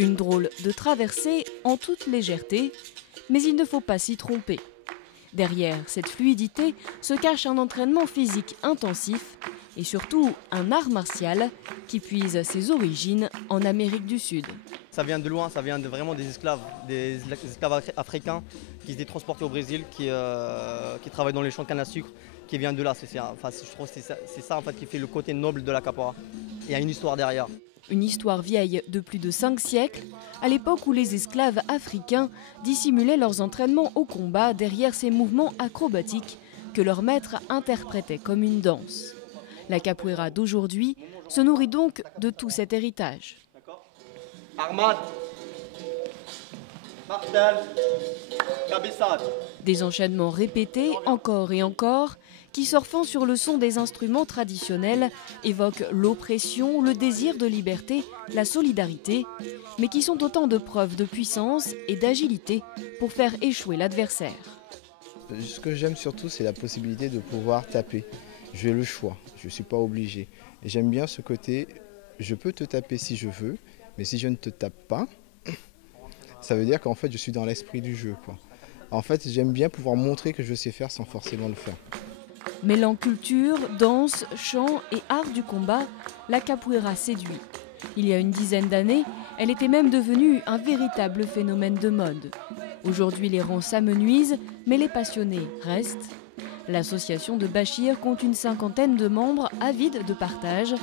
Une drôle de traversée en toute légèreté, mais il ne faut pas s'y tromper. Derrière cette fluidité se cache un entraînement physique intensif et surtout un art martial qui puise ses origines en Amérique du Sud. Ça vient de loin, ça vient vraiment des esclaves africains qui étaient transportés au Brésil, qui travaillent dans les champs de canne à sucre, qui viennent de là. Je trouve que c'est ça en fait, qui fait le côté noble de la capoeira. Il y a une histoire derrière. Une histoire vieille de plus de 5 siècles, à l'époque où les esclaves africains dissimulaient leurs entraînements au combat derrière ces mouvements acrobatiques que leurs maîtres interprétaient comme une danse. La capoeira d'aujourd'hui se nourrit donc de tout cet héritage. Armade, martel, cabissade. Des enchaînements répétés encore et encore, qui surfant sur le son des instruments traditionnels évoquent l'oppression, le désir de liberté, la solidarité, mais qui sont autant de preuves de puissance et d'agilité pour faire échouer l'adversaire. Ce que j'aime surtout, c'est la possibilité de pouvoir taper. J'ai le choix, je ne suis pas obligé. Et j'aime bien ce côté, je peux te taper si je veux, mais si je ne te tape pas, ça veut dire qu'en fait je suis dans l'esprit du jeu, quoi. En fait, j'aime bien pouvoir montrer que je sais faire sans forcément le faire. Mêlant culture, danse, chant et art du combat, la capoeira séduit. Il y a une dizaine d'années, elle était même devenue un véritable phénomène de mode. Aujourd'hui, les rangs s'amenuisent, mais les passionnés restent. L'association de Bachir compte une 50aine de membres avides de partage,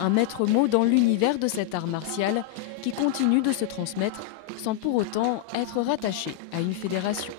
un maître mot dans l'univers de cet art martial qui continue de se transmettre sans pour autant être rattaché à une fédération.